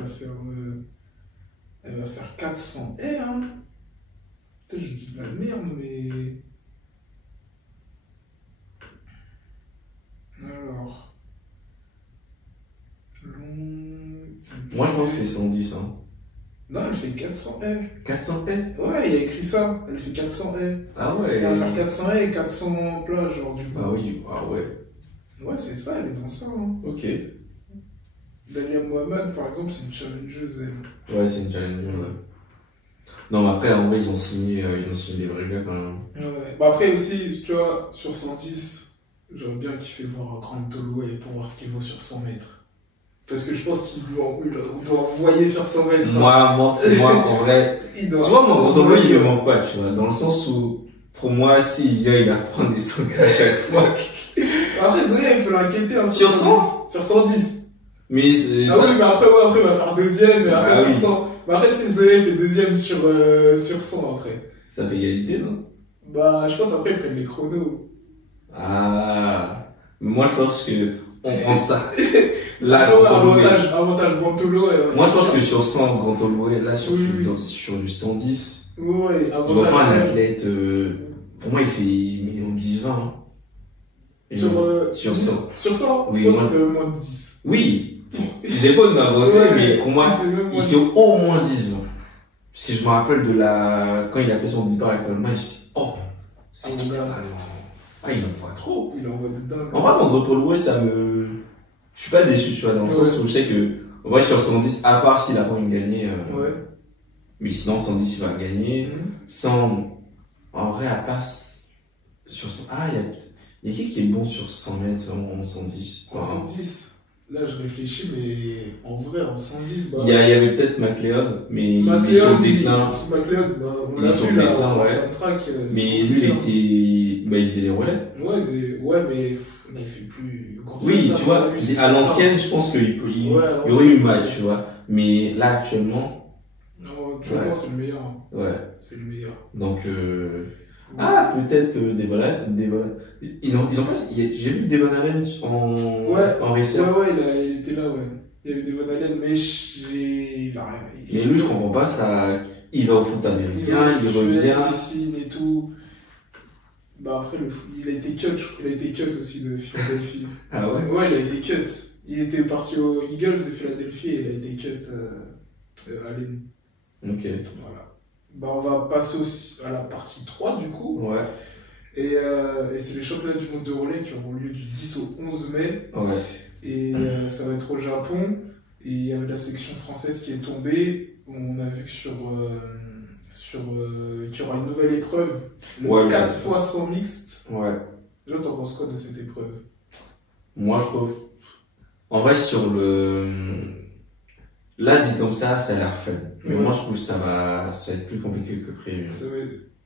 elle va faire 400 et hein. Putain, je dis de la merde, mais. Alors. Long. Moi, je pense que c'est 110. Hein. Non, elle fait 400 et. 400 P? Ouais, il y a écrit ça. Elle fait 400 et. Ah ouais. Elle va faire 400 et 400 plats, genre du coup. Ah oui, ah ouais. Ouais, c'est ça, elle est dans ça. Hein. Ok. Daniel Mohamed, par exemple, c'est une challengeuse, elle. Ouais, c'est une challenger, ouais. Non, mais après, en vrai, ils ont signé des vrais gars quand même. Ouais. Bah après aussi, tu vois, sur 110, j'aurais bien kiffé voir Grant Holloway pour voir ce qu'il vaut sur 100 mètres. Parce que je pense qu'il doit envoyer sur 100 mètres. Moi, en vrai, tu vois, mon Grant Holloway, il me manque pas, tu vois. Dans le sens où, pour moi, s'il vient, il va prendre des 100 à chaque fois. Après, Zoé, il faut l'inquiéter. Hein, sur 100? Sur 110. Mais c'est ah oui, mais après, il va faire deuxième, et après ah, sur 100. Mais après, si Zoé fait deuxième sur 100 après. Ça fait égalité, non? Bah, je pense après, ils prennent les chronos. Ah. Moi, je pense que on prend ça. Là, avantage Grant Holloway. Moi, je pense que sur 100, Grant Holloway, là, sur du 110, ouais, je vois pas un athlète. Pour moi, il fait minimum 10-20. Hein. Sur 100. Sur 100? Oui, je pense qu'il fait moins de 10. Oui. J'ai pas de m'avancer, mais pour moi, il fait au moins 10 ans. Parce que je me rappelle quand il a fait son départ avec Coleman, je dis, oh, c'est qui là? Ah, il envoie trop. Il envoie de dingue. En vrai, mon Grant Holloway, je suis pas déçu, tu vois, dans le sens où je sais que, en vrai, sur 110, à part s'il a pas envie de gagner, ouais. Mais sinon, 110, il va gagner. 100, en vrai, à part, sur 100, il y a qui est bon sur 100 mètres, en 110? En 110? Là, je réfléchis, mais en vrai, en 110, bah. Il y avait peut-être McLeod, mais il est sur le déclin. McLeod, bah, on l'a vu là, ouais. Mais lui, il faisait les relais. Ouais, mais là, il fait plus. Oui, tu vois, à l'ancienne, je pense qu'il y aurait eu match, tu vois. Mais là, actuellement. Non, actuellement, c'est le meilleur. Ouais. C'est le meilleur. Donc, peut-être Ils ont pas. J'ai vu Devon Allen en racer. Ouais, il était là, ouais. Il y avait Devon Allen, mais Mais lui, je comprends pas ça. Il va au foot américain, il revient. Il et tout. Bah après, il a été cut, je crois qu'il a été cut aussi de Philadelphie. Ah ouais? Ouais, il a été cut. Il était parti aux Eagles de Philadelphie et il a été cut Allen. Ok. Voilà. Bah on va passer à la partie 3 du coup. Ouais. Et c'est les championnats du monde de relais qui auront lieu du 10 au 11 mai. Ouais. Et ça va être au Japon. Et il y avait la sélection française qui est tombée. On a vu que qu'il y aura une nouvelle épreuve. Le 4 fois 100 mixte. Ouais. Déjà, t'en penses quoi de cette épreuve? Moi, je trouve. En vrai, là, dit comme ça a l'air fun. Mais moi, je trouve que ça va être plus compliqué que prévu.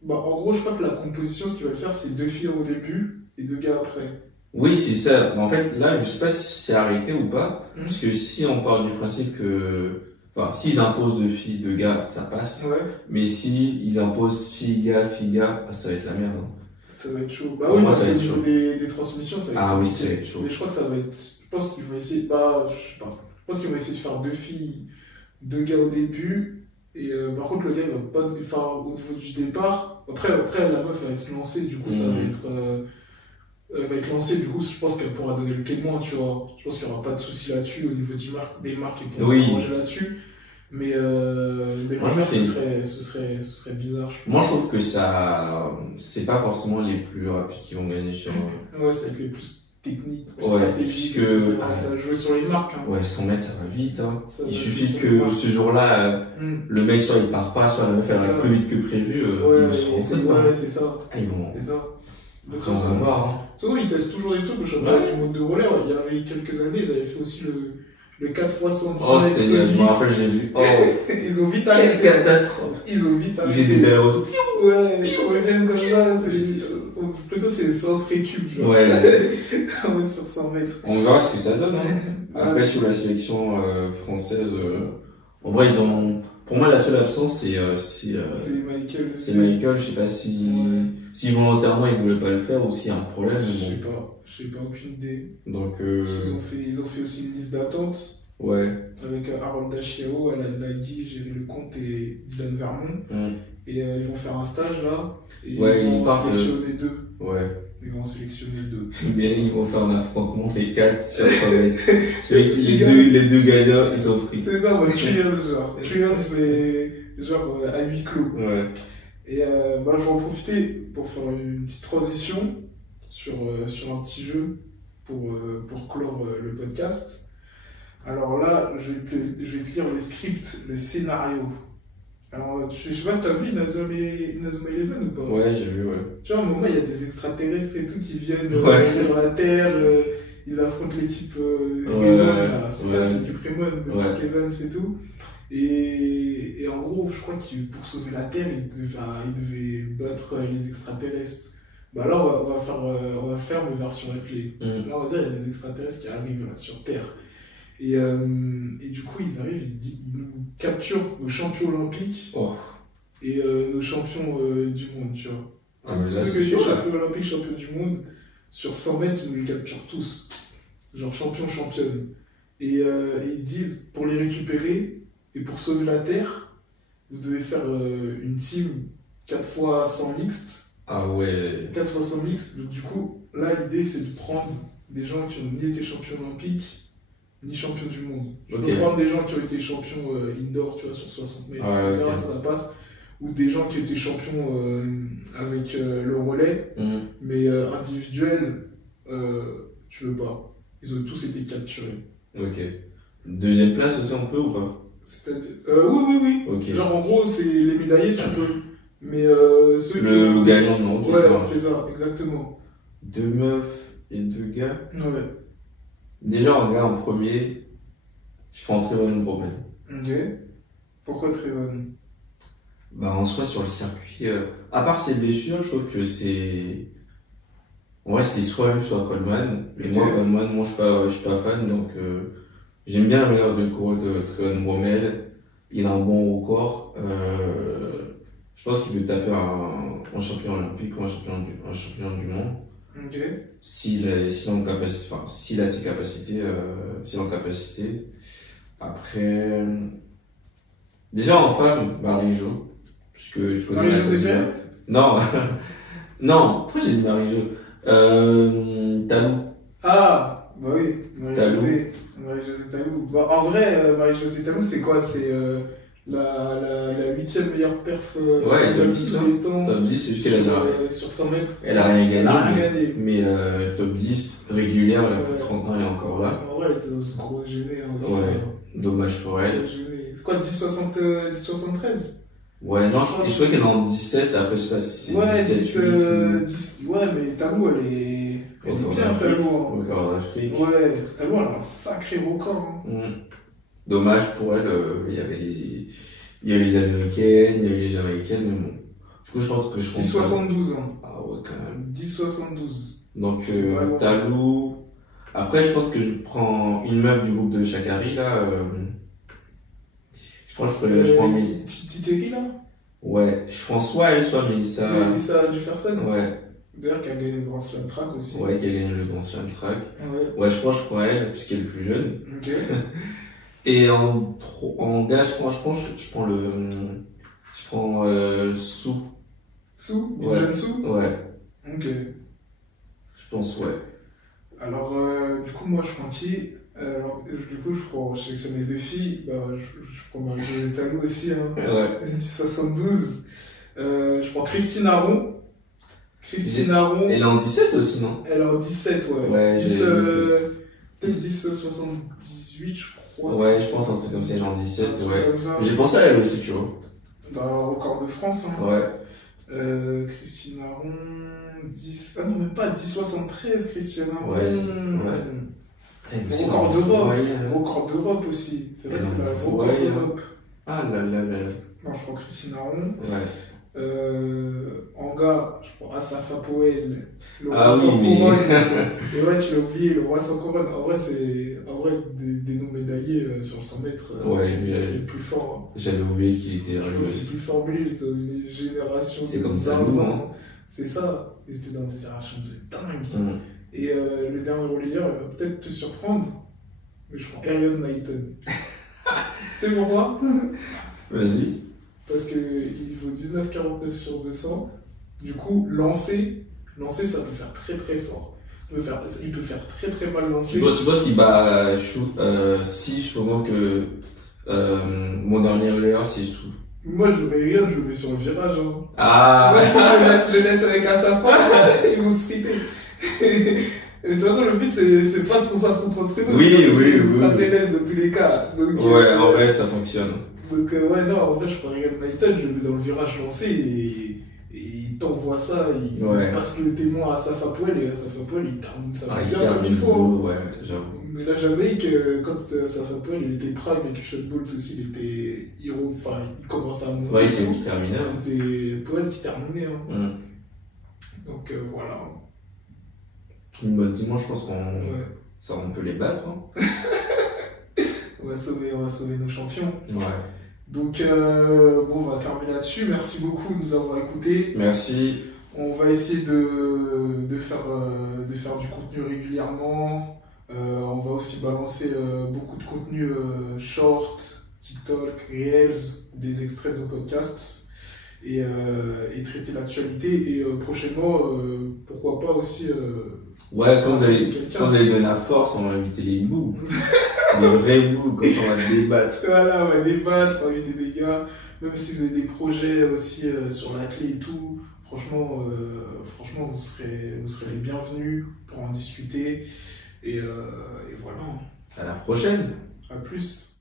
Bah, en gros, je crois que la composition, ce qu'ils veulent faire, c'est 2 filles au début et 2 gars après. Oui, c'est ça. En fait, là, je sais pas si c'est arrêté ou pas. Parce que si on part du principe que. Enfin, s'ils imposent 2 filles, 2 gars, ça passe. Ouais. Mais si ils imposent fille-gars, ça va être la merde. Hein. Ça va être chaud. Bah oui, parce qu'au niveau des transmissions, ça va être chaud. Ah oui, ça va être chaud. Mais je crois que ça va être. Je pense qu'ils vont essayer. Bah, je sais pas. Je pense qu'ils vont essayer de faire 2 filles, 2 gars au début. Et par contre, le gars, il va pas. Enfin, au niveau du départ. Après la meuf, elle va se lancer. Du coup, ça va être. Elle va être lancée, du coup, je pense qu'elle pourra donner le témoin, tu vois. Je pense qu'il n'y aura pas de souci là-dessus au niveau des marques qui pourront s'arranger là-dessus. Mais moi, ce serait bizarre. Moi, je trouve que c'est pas forcément les plus rapides qui vont gagner sur. Ouais, c'est avec les plus techniques, plus Ouais, stratégiques, puisque- etc. Ça a joué sur les marques. Hein. Ouais, 100 mètres, ça va vite. Hein. Ça Il va suffit vite sur les que marques. ce jour-là, Hmm. le mec, soit il part pas, soit la meuf elle arrive plus vite que prévu, Ouais, ils vont se rentrer dedans. ouais, c'est ça. Ah, ils vont. C'est ça. De toute Après, on va façon, voir. Hein. surtout, ils testent toujours des trucs. Au championnat Ouais. du monde de relais, il y avait quelques années, ils avaient fait aussi le 4x100 Oh, Seigneur, je me rappelle, j'ai vu. Oh, Ils ont vite quelle arrêté. catastrophe. Ils ont vite Il arrêté. fait des allers-retours. Ouais, ils reviennent comme ça. Après ça, c'est sens récup. Genre. Ouais, On va sur 100 mètres. on verra ce que ça donne. Hein. Après, sur la sélection française, en vrai, ils ont. Pour moi, la seule absence, c'est Michael. c'est Michael. Je sais pas si volontairement il voulait pas le faire ou s'il y a un problème. Je Mais sais bon. pas. Je sais pas, aucune idée. Donc, Ils ont fait aussi une liste d'attente ouais. avec Harold Dachiao, Alain Lagui, Géry Lecomte et Dylan Vermont. Mm. Et ils vont faire un stage là. Et Ouais, ils ils vont partent, sélectionner deux. Ouais. Ils vont en sélectionner deux. Mais ils vont faire un affrontement, les 4 sur 100 mètres. Les deux gagnants, ils sont pris. C'est ça, moi, Trials, genre. Trials, mais genre à huis clos. Ouais. Et je vais en profiter pour faire une petite transition sur un petit jeu pour clore le podcast. Alors là, je vais te lire le script, le scénario. Alors, je sais pas si t'as vu Inazuma Eleven ou pas? Ouais, j'ai vu, ouais. Tu vois, à un moment, il y a des extraterrestres et tout qui viennent Ouais. sur la Terre, ils affrontent l'équipe Raymond, là. C'est ça, c'est l'équipe Raymond, de Mark Evans et tout. Et en gros, je crois que pour sauver la Terre, il devait battre les extraterrestres. Bah là, on va faire une version replay. Là, on va dire, il y a des extraterrestres qui arrivent là, sur Terre. Et du coup, ils arrivent, ils nous capturent nos champions olympiques et nos champions du monde, tu vois. Ah, mais là, Tous c'est les chaud, là. champions olympiques, champions du monde, sur 100 mètres, ils nous les capturent tous. Genre champion, championne. Et ils disent, pour les récupérer et pour sauver la Terre, vous devez faire une team 4 fois 100 mixtes. Ah ouais. 4 fois 100 mixtes. Donc, du coup, là, l'idée, c'est de prendre des gens qui ont ni été champions olympiques, ni champions du monde. Tu peux prendre des gens qui ont été champions indoor, tu vois, sur 60 mètres, etc. Okay. Ça passe. Ou des gens qui ont été champions avec le relais, mais individuel, tu veux pas. Ils ont tous été capturés. Ok. Deuxième place aussi, on peut ou pas? C'est-à-dire oui. Okay. Genre, en gros, c'est les médaillés, tu peux. Mais ceux le gagnant, non. Okay, ouais, c'est ça, exactement. 2 meufs et 2 gars. Ouais. Déjà, en gars, en premier, je prends Trayvon Bromell. Ok. Pourquoi Trayvon? Bah, en soi, sur le circuit, à part ses blessures, je trouve que c'est. En vrai, c'était soit lui, soit Coleman. Et moi, Coleman, je suis pas fan, donc j'aime bien la manière de courir de Trayvon Bromell. Il a un bon record. Je pense qu'il peut taper un champion olympique ou un champion du monde. Ok. S'il a ses capacités, s'il est en capacité. Après, déjà en femme, Marie-Jo, puisque tu connais Marie-Jo. Non, non, pourquoi j'ai dit Marie-Jo? Talou. Ah, bah oui, Marie-Josée Talou. Bah, en vrai, Marie-Josée Talou, c'est quoi? C'est la 8e meilleure perf ouais, top 10, tous les temps. Top 10, c'est juste qu'elle a sur 100 mètres. Elle a rien gagné. Gagné. Mais top 10, régulière, elle a plus de 30 ans, elle est encore là. En vrai, elle était dans une grosse gênée. Hein, aussi, ouais, dommage pour elle. C'est quoi, 10,73? Ouais, non, je crois qu'elle est en 17, après je sais pas si c'est ouais, 17, 10, ouais, mais Talou, elle est bien, Talou. Hein. Record d'Afrique. Ouais, Talou, elle a un sacré record. Hein. Dommage pour elle, il y avait les Américaines, il y avait les Jamaïcaines, mais bon. Du coup, je pense que je compte. 10,72. Hein. Ah ouais, quand même. 10,72. Donc, Talou. Après, je pense que je prends une meuf du groupe de Sha'Carri, là. Je prends Titeri, là? Ouais, je prends soit elle, soit Melissa. Melissa Jefferson? Ouais. D'ailleurs, qui a gagné le Grand Slam Track aussi. Ouais, qui a gagné le Grand Slam Track. Ouais, je prends elle, puisqu'elle est le plus jeune. Ok. Et en gars, je prends Sou. Sou? Ouais. Jeune Sou? Ouais. Ok. Je pense, ouais. Alors, du coup, moi, je prends qui? Alors, du coup, je sélectionne les deux filles. Bah, je prends Marie-Josée Talou aussi. Hein. Ouais. 10,72. Je prends Christine Aron. Christine Aron, Elle est en 17 aussi, non? elle est en 17, ouais. Ouais, 10, j'ai- peut-être 10, 78, je crois. Ouais, je pense un truc comme ça, elle est en 17, Un truc ouais. comme ça. J'ai pensé à elle aussi, tu vois. Dans un record de France, hein. Ouais. Christine Aron, 10. Ah non, même pas 10,73, Christine Aron. Ouais, si, ouais. Record d'Europe. Ouais. Record d'Europe aussi. C'est vrai Et qu'il a non, le record ouais. d'Europe. Ah là là là là. Non, je crois Christine Aron. Ouais. En gars, je crois Asaf Apoel, le Ah roi sans oui, mais- couronne. Et ouais, tu l'as oublié, le roi sans couronne. En vrai, des nos médaillés sur 100 mètres, Ouais, lui, c'est le plus fort. J'avais oublié qu'il était Je arrivé crois que c'est le aussi. plus fort, mais lui, il était dans une génération C'est de comme zinzin. Talou, hein. C'est ça, ils étaient dans des générations de dingue. Mm. Et le dernier relayeur, il va peut-être te surprendre, mais je crois Erion Knighton. C'est pourquoi? Vas-y. Parce qu'il vaut 19,49 sur 200. Du coup, lancer, ça peut faire très très fort. Il peut faire très très mal lancer. Tu penses qu'il bat si je pense que mon dernier layer c'est sous. Moi, je ne je le mets sur le virage. Hein. Ah Ouais, ça, je le laisse avec Asafa, ils vont se friter. Et de toute façon, le but, c'est pas qu'on s'affronte entre nous. Oui, c'est oui, qu'on sera oui. des laisses dans tous les cas. Donc, Ouais, en vrai ça fonctionne. Donc, ouais, non, en vrai, je prends Erion Knighton, je le mets dans le virage lancé et il t'envoie ça, il Ouais. passe le témoin à Asaf Apoel et Asaf Apoel, il termine ça Ah, il bien comme garde il le faut. Hein. boulot, ouais, j'avoue. Mais la Jamaïque, quand Asaf Apoel il était prime et que Shotbolt aussi, il était hero, enfin, il commençait à monter. Ouais, c'est lui qui terminait. hein. C'était Poel qui terminait. Hein. Mm. Donc, voilà. Bah, dimanche, je pense qu'on Ouais. on peut les battre. Hein. On va sauver nos champions. Ouais. Donc, bon, on va terminer là-dessus. Merci beaucoup de nous avoir écoutés. Merci. On va essayer de faire du contenu régulièrement. On va aussi balancer beaucoup de contenu short, TikTok, Reels, des extraits de nos podcasts et traiter l'actualité. Et prochainement, pourquoi pas aussi. Ouais, quand vous allez quelqu'un. donner la force, on va inviter les bouts. Les vrais bouts, comme ça on va débattre. Voilà, on va débattre, on va inviter des gars. Même si vous avez des projets aussi sur la clé et tout, franchement, vous serez les bienvenus pour en discuter. Et voilà. À la prochaine. À plus.